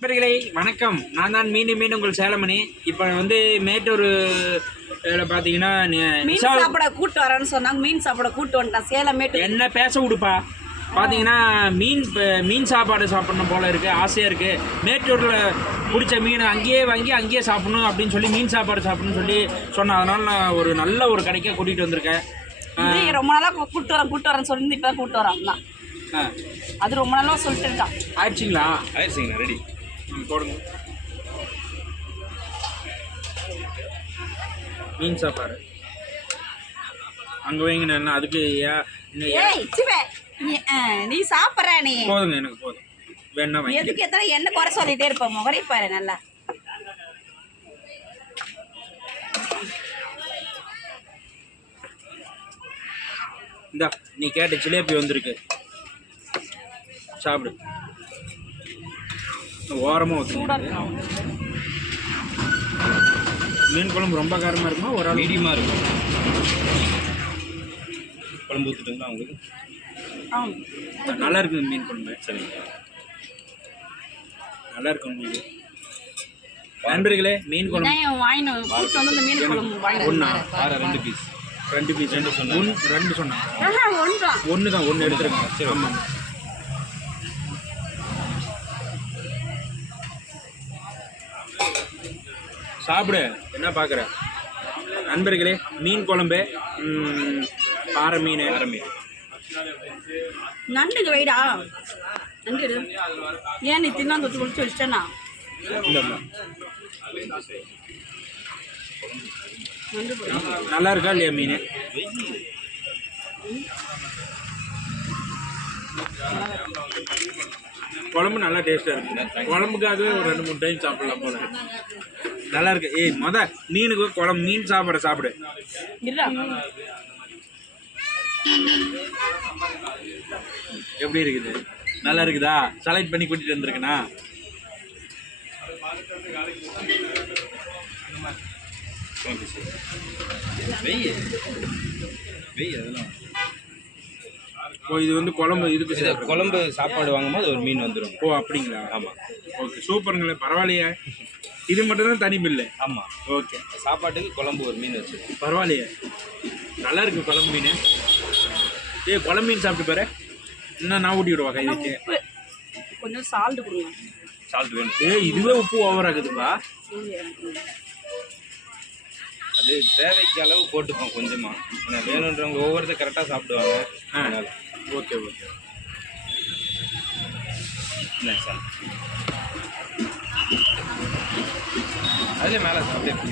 நண்பர்களே வணக்கம். நான் தான் மீண்டும் மீண்டும் உங்கள் சேலமணி. இப்போ வந்து மேட்டூர் பார்த்தீங்கன்னா மீன் சாப்பிட கூட்டு வரேன்னு சொன்னாங்க. மீன் சாப்பிட கூட்டு வந்துட்டான். சேலம் மேட்டு என்ன பேச விடுப்பா? பார்த்தீங்கன்னா மீன் மீன் சாப்பாடு சாப்பிடணும் போல இருக்கு. ஆசையாக இருக்கு. மேட்டூரில் பிடிச்ச மீன் அங்கேயே வாங்கி அங்கேயே சாப்பிடணும் அப்படின்னு சொல்லி மீன் சாப்பாடு சாப்பிடணும்னு சொல்லி சொன்னேன் அதனால நான் ஒரு நல்ல ஒரு கடைக்கா கூட்டிகிட்டு வந்திருக்கேன். ரொம்ப நாளா கூ- கூட்டு வரேன் கூட்டு வரேன்னு சொல்லி இப்போ கூட்டு வரான். அது ரொம்ப நாளா சொல்லிட்டு இருக்கான். ஆயிடுச்சிங்களா? ஆயிடுச்சுங்கண்ணா ரெடி போடுங்க. மீன் சாப்பாடு. அங்கே வைங்க என்ன அதுக்கு நீ சாப்பிட்ற நீ. போதுங்க எனக்கு போதும். வேணா எதுக்கு எத்தனை என்ன குறை சொல்லிட்டே இருப்ப? முகரை பாரு நல்லா. இந்தா நீ கேட்ட ஜிலேபி வந்திருக்கு. சாப்பிடு. ஓரமாக ஊற்றுங்க மீன் குழம்பு ரொம்ப காரமாக இருக்குமா? ஒரு ஆள்? மீடியமாக இருக்கும் குழம்பு ஊற்றிட்டுங்களா உங்களுக்கு? நல்லா இருக்குது மீன் குழம்பு. சரிங்க நல்லா இருக்கும் உங்களுக்கு. நண்பர்களே மீன் குழம்பு. இதான் வாங்கினு கூட்டு வந்து இந்த மீன் குழம்பு ஒன்றா ஆறு ரெண்டு பீஸ் ரெண்டு பீஸ் ரெண்டு சொன்னேன். ஒன்று ரெண்டு ஒன்றான் ஒன்று? தான் ஒன்று எடுத்துருங்க. சரி ஆமாம். சாப்பிடு. என்ன பார்க்குற? நண்பர்களே மீன் குழம்பு ம், பாறை மீன். ஆறு மீன். நண்டுக்கு வைடா. நண்டு எடு. ஏன் நீ தின்னா தொட்டு குளிச்சு வச்சிட்டேனா நல்லா இருக்கா இல்லையா மீன்? குழம்பு நல்லா டேஸ்ட்டாக இருக்கு. குழம்புக்காகவே ஒரு ரெண்டு மூணு டைம் சாப்பிடலாம் போல. நல்லா இருக்கு ஏய் மொத மீனுக்கு குழம்பு மீன் சாப்பாடை சாப்பிடு. எப்படி இருக்குது? நல்லா இருக்குதா? செலக்ட் பண்ணி கூட்டிட்டு வந்திருக்கேனா? வெய் வெய் அதெல்லாம் ஓ இது வந்து குழம்பு இதுக்கு. குழம்பு சாப்பாடு வாங்கும்போது ஒரு மீன் வந்துடும் ஓ அப்படிங்களா? ஆமாம் ஓகே சூப்பருங்களே பரவாயில்லையே. இது மட்டும் தான் தனி பில்லு ஆமாம் ஓகே. சாப்பாட்டுக்கு குழம்பு ஒரு மீன் வச்சு பரவாயில்லையே. நல்லா இருக்கு குழம்பு மீன். ஏய் குழம்பு மீன் சாப்பிட்டு பாரு. இன்னும் நான் ஊட்டி விடுவா உப்பு. கொஞ்சம் சால்ட் கொடுங்க. சால்ட் வேணும். ஏய் இதுவே உப்பு ஓவர் ஆகுதுப்பா. அது தேவைக்கு அளவு போட்டுப்போம் கொஞ்சமாக ஏன்னா வேணுன்றவங்க ஒவ்வொருத்தர் கரெக்டாக சாப்பிடுவாங்க. ஆ. அதனால. Okay okay. இல்லை சார் அதுலேயே மேலே பண்ணிக்கலாம்.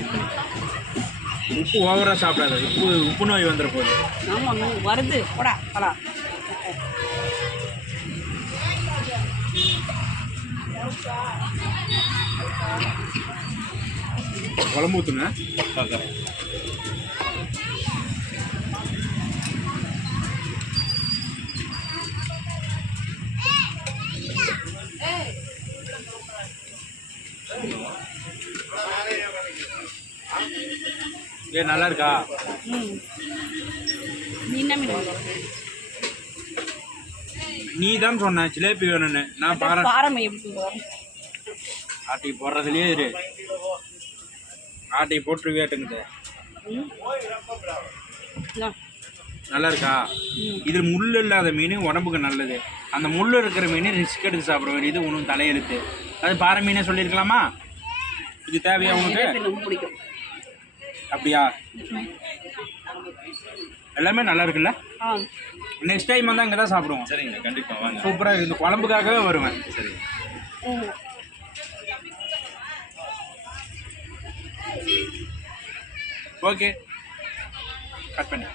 உப்பு ஓவராக சாப்பிடாத. உப்பு உப்பு நோய் வந்துட போகுது. ஆமா இன்னும் வருது. போடா போடா. குழம்பு ஊற்றுங்க ஏ நல்லா இருக்கா நீ தான் சொன்ன ஜிலேபி வேணும்னு. நான் பாரு சொல்லுவாங்க ஆட்டி போடுறதுலயே இரு. ஆட்டி போட்டு இந்தா. நல்லா இருக்கா இது முள் இல்லாத மீன் உடம்புக்கு நல்லது. அந்த முள் இருக்கிற மீன் ரிஸ்க் எடுத்து சாப்பிட வேண்டியது உனக்கு தலையெழுத்து. அது பாறை மீனே சொல்லியிருக்கலாமா? இது தேவையா பிடிக்கும். அப்படியா? எல்லாமே நல்லா இருக்குல்ல? நெக்ஸ்ட் டைம் வந்து அங்கே தான் சாப்பிடுவோம். சரிங்க கண்டிப்பாக வாங்க. சூப்பராக இந்த குழம்புக்காகவே வருவேன். ம் ஓகே கட் பண்ணி